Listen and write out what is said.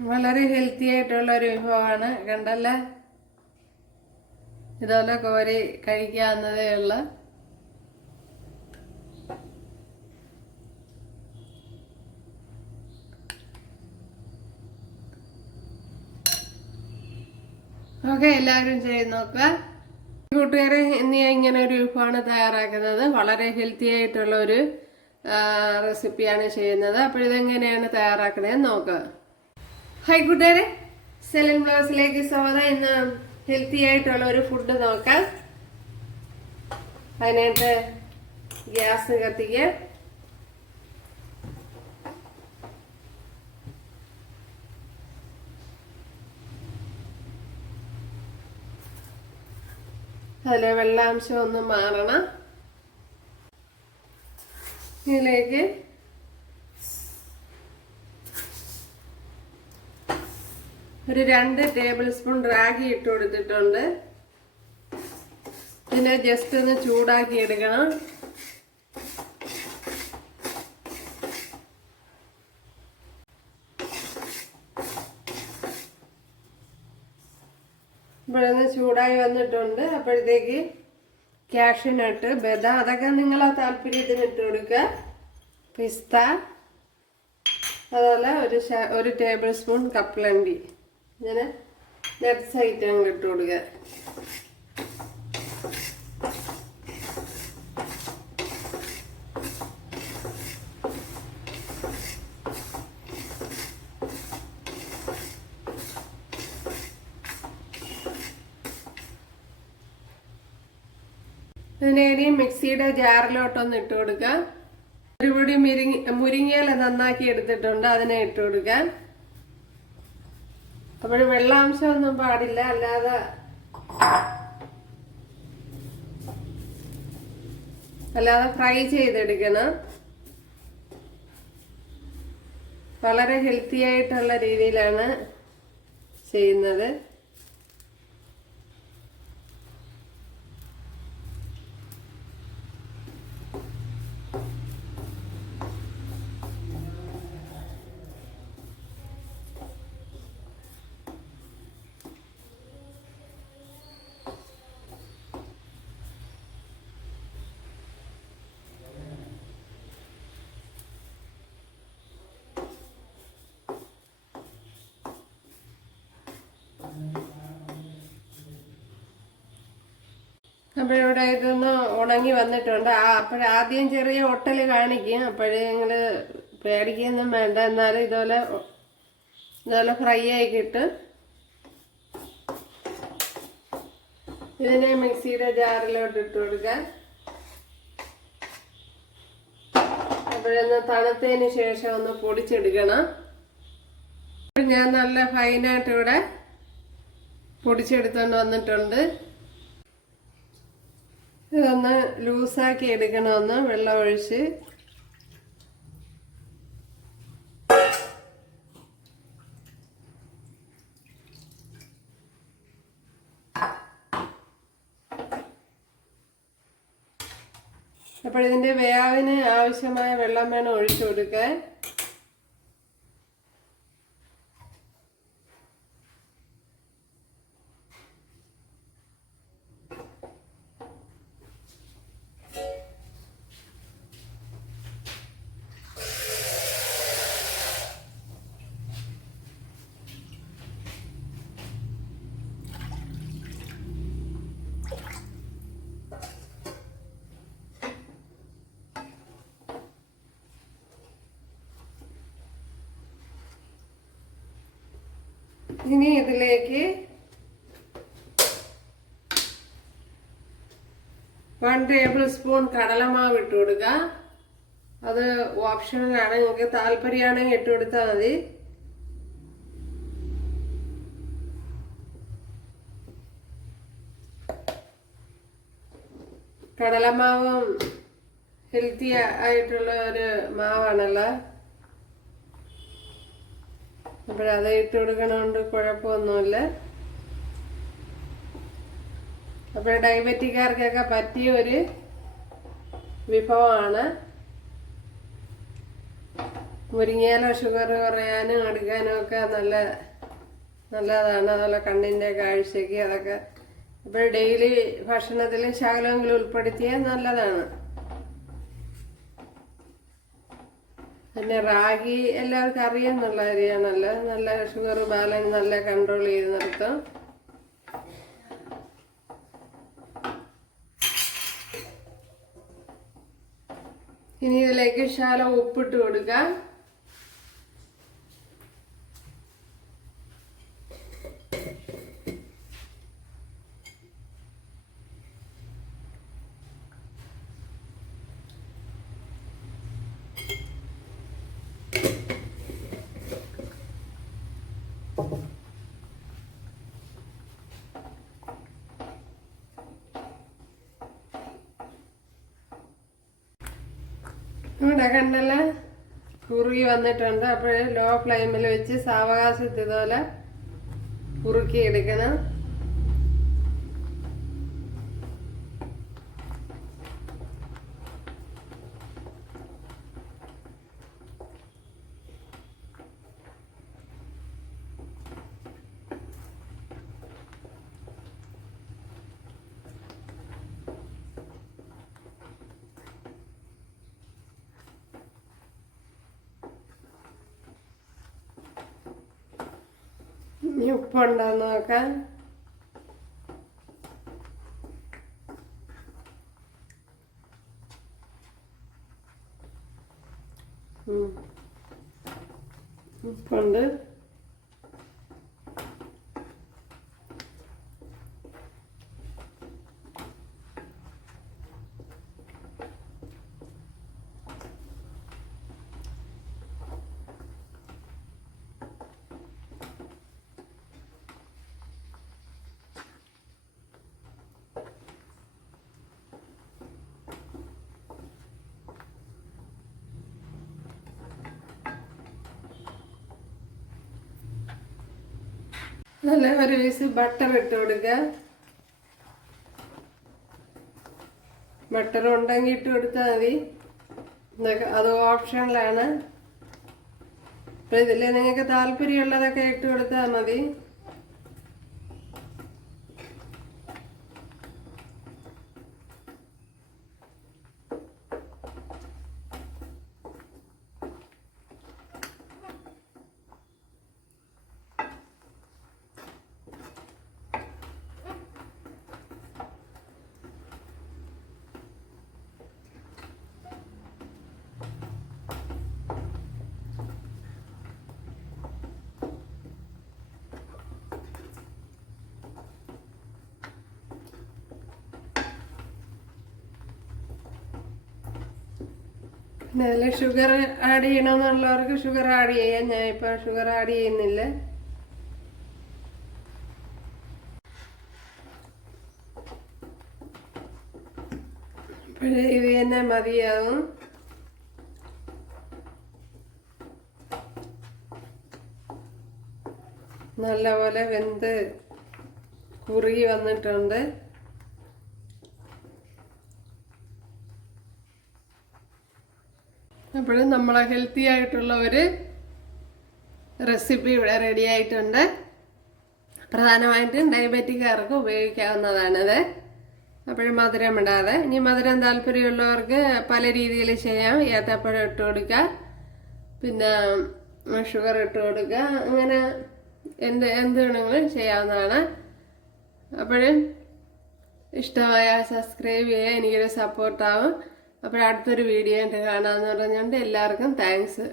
വളരെ ഹെൽത്തി ആയിട്ടുള്ള ഒരു വിഭവമാണ്. കണ്ടല്ലേ? ഇതുപോലെ കോരി കഴിക്കാവുന്നതേ ഉള്ളു. ഓക്കെ എല്ലാവരും ചെയ്ത് നോക്കുക. കൂട്ടുകാരെ ഇന്ന് ഞാൻ ഇങ്ങനെ ഒരു വിഭവമാണ് തയ്യാറാക്കുന്നത്. വളരെ ഹെൽത്തി ആയിട്ടുള്ള ഒരു റെസിപ്പിയാണ് ചെയ്യുന്നത്. അപ്പോൾ ഇതെങ്ങനെയാണ് തയ്യാറാക്കണത് നോക്കുക ഹായ് കൂട്ടുകാരെ. സെലൻ ബ്ലൗസിലേക്ക് സ്വാഗതം. ഇന്ന് ഹെൽത്തി ആയിട്ടുള്ള ഒരു ഫുഡ് നോക്കാം. അതിനായിട്ട് ഗ്യാസ് കത്തിക്കുക. അതിലെ വെള്ളാംശം ഒന്ന് മാറണം. ഇതിലേക്ക് ഒരു രണ്ട് ടേബിൾ സ്പൂൺ റാഗി ഇട്ട് കൊടുത്തിട്ടുണ്ട്. പിന്നെ ജസ്റ്റ് ഒന്ന് ചൂടാക്കി എടുക്കണം. ഇപ്പോഴൊന്ന് ചൂടായി വന്നിട്ടുണ്ട്. അപ്പോഴത്തേക്ക് ക്യാഷ്യനട്ട് ബദാം അതൊക്കെ നിങ്ങളെ താല്പര്യത്തിന് ഇട്ട് കൊടുക്കുക. പിസ്ത അതുപോലെ ഒരു ഒരു ടേബിൾ സ്പൂൺ കപ്പലണ്ടി ഇങ്ങനെ നട്ട്സ് അങ്ങ് ഇട്ട് കൊടുക്കുക. ഇതിനേരി മിക്സിയുടെ ജാറിലോട്ടൊന്ന് ഇട്ട് കൊടുക്കുക. ഒരുപടി മുരിങ്ങ മുരിങ്ങയില നന്നാക്കി എടുത്തിട്ടുണ്ട് അതിനെ ഇട്ട് കൊടുക്കാം അപ്പോൾ വെള്ളാംശമൊന്നും പാടില്ല അല്ലാതെ അല്ലാതെ ഫ്രൈ ചെയ്തെടുക്കണം. വളരെ ഹെൽത്തി ആയിട്ടുള്ള രീതിയിലാണ് ചെയ്യുന്നത്. അപ്പോഴിവിടെ ഇതൊന്ന് ഉണങ്ങി വന്നിട്ടുണ്ട്. അപ്പോഴാദ്യം ചെറിയ ഒട്ടൽ കാണിക്കും. അപ്പോഴേ നിങ്ങൾ പേടിക്കൊന്നും വേണ്ട. എന്നാലും ഇതുപോലെ ഇതുപോലെ ഫ്രൈ ആയി കിട്ടും ഇതിനെ മിക്സിയുടെ ജാറിലോട്ട് ഇട്ട് കൊടുക്കാം. അപ്പോഴൊന്ന് തണുത്തതിന് ശേഷം ഒന്ന് പൊടിച്ചെടുക്കണം. ഞാൻ നല്ല ഫൈനായിട്ട് ഇവിടെ പൊടിച്ചെടുത്തോണ്ട് വന്നിട്ടുണ്ട്. ഇതൊന്ന് ലൂസാക്കി എടുക്കണമെന്ന് വെള്ളം ഒഴിച്ച്. അപ്പോൾ ഇതിന്റെ വേവിന് ആവശ്യമായ വെള്ളം വേണം ഒഴിച്ചു കൊടുക്കാൻ. ഇനി ഇതിലേക്ക് വൺ ടേബിൾ സ്പൂൺ കടലമാവ് ഇട്ട് കൊടുക്കുക അത് ഓപ്ഷണലാണ് നിങ്ങൾക്ക് താല്പര്യമാണെങ്കിൽ ഇട്ട് കൊടുത്താൽ മതി. കടലമാവും ഹെൽത്തി ആയിട്ടുള്ള ഒരു മാവാണല്ലോ. അപ്പോഴത് ഇട്ട് കൊടുക്കണോണ്ട് കുഴപ്പമൊന്നുമില്ല. അപ്പോൾ ഡയബറ്റിക്കാർക്കൊക്കെ പറ്റിയ ഒരു വിഭവമാണ്. മുരിങ്ങയില ഷുഗർ കുറയാനും എടുക്കാനും ഒക്കെ നല്ല നല്ലതാണ്. അതുപോലെ കണ്ണിന്റെ കാഴ്ചയ്ക്ക് അതൊക്കെ ഇപ്പോൾ ഡെയിലി ഭക്ഷണത്തിൽ ശകലമെങ്കിലും ഉൾപ്പെടുത്തിയാൽ നല്ലതാണ്. പിന്നെ റാഗി എല്ലാവർക്കും അറിയാന്നുള്ള അരിയാണല്ലോ നല്ല ഷുഗർ ബാലൻസ് നല്ല കൺട്രോൾ ചെയ്ത് നിർത്തും. ഇനി ഇതിലേക്ക് ശാല ഉപ്പിട്ട് കൊടുക്കാം. ഇവിടെ കണ്ടല്ല? കുറുകി വന്നിട്ടുണ്ട്. അപ്പോഴേ ലോ ഫ്ലെയിമിൽ വെച്ച് സാവകാശം ഇതുപോലെ കുറുക്കി എടുക്കണം ഇനി ഉപ്പുണ്ടോന്ന് നോക്കാം ഉം. ഉപ്പുണ്ട് നല്ല ഒരു പീസ് ബട്ടർ ഇട്ട് കൊടുക്കുക ബട്ടർ ഉണ്ടെങ്കിൽ ഇട്ട് കൊടുത്താൽ മതി. അത് ഓപ്ഷനിലാണ് അപ്പൊ ഇതിൽ നിങ്ങൾക്ക് താല്പര്യമുള്ളതൊക്കെ ഇട്ട് കൊടുത്താൽ മതി. അതിൽ ഷുഗർ ആഡ് ചെയ്യണമെന്നുള്ളവർക്ക് ഷുഗർ ആഡ് ചെയ്യാം. ഞാൻ ഇപ്പോൾ ഷുഗർ ആഡ് ചെയ്യുന്നില്ല. അപ്പോഴേ ഇത് തന്നെ മതിയാവും. നല്ലപോലെ വെന്ത് കുറുകി വന്നിട്ടുണ്ട്. അപ്പോഴും നമ്മളെ ഹെൽത്തി ആയിട്ടുള്ള ഒരു റെസിപ്പി ഇവിടെ റെഡി ആയിട്ടുണ്ട്. പ്രധാനമായിട്ടും ഡയബറ്റിക്കാർക്ക് ഉപയോഗിക്കാവുന്നതാണിത്. അപ്പോഴും മധുരം ഇടാതെ. ഇനി മധുരം താല്പര്യമുള്ളവർക്ക് പല രീതിയിൽ ചെയ്യാം. ഏത്തപ്പഴം ഇട്ട് കൊടുക്കുക. പിന്നെ ഷുഗർ ഇട്ട് കൊടുക്കുക. അങ്ങനെ എന്ത് എന്ത് വേണമെങ്കിലും ചെയ്യാവുന്നതാണ്. അപ്പോഴും ഇഷ്ടമായ സബ്സ്ക്രൈബ് ചെയ്യുക. എനിക്കൊരു സപ്പോർട്ടാവും അപ്പോൾ അടുത്തൊരു വീഡിയോ എന്റെ കാണാമെന്ന് പറഞ്ഞുകൊണ്ട് എല്ലാവർക്കും താങ്ക്സ്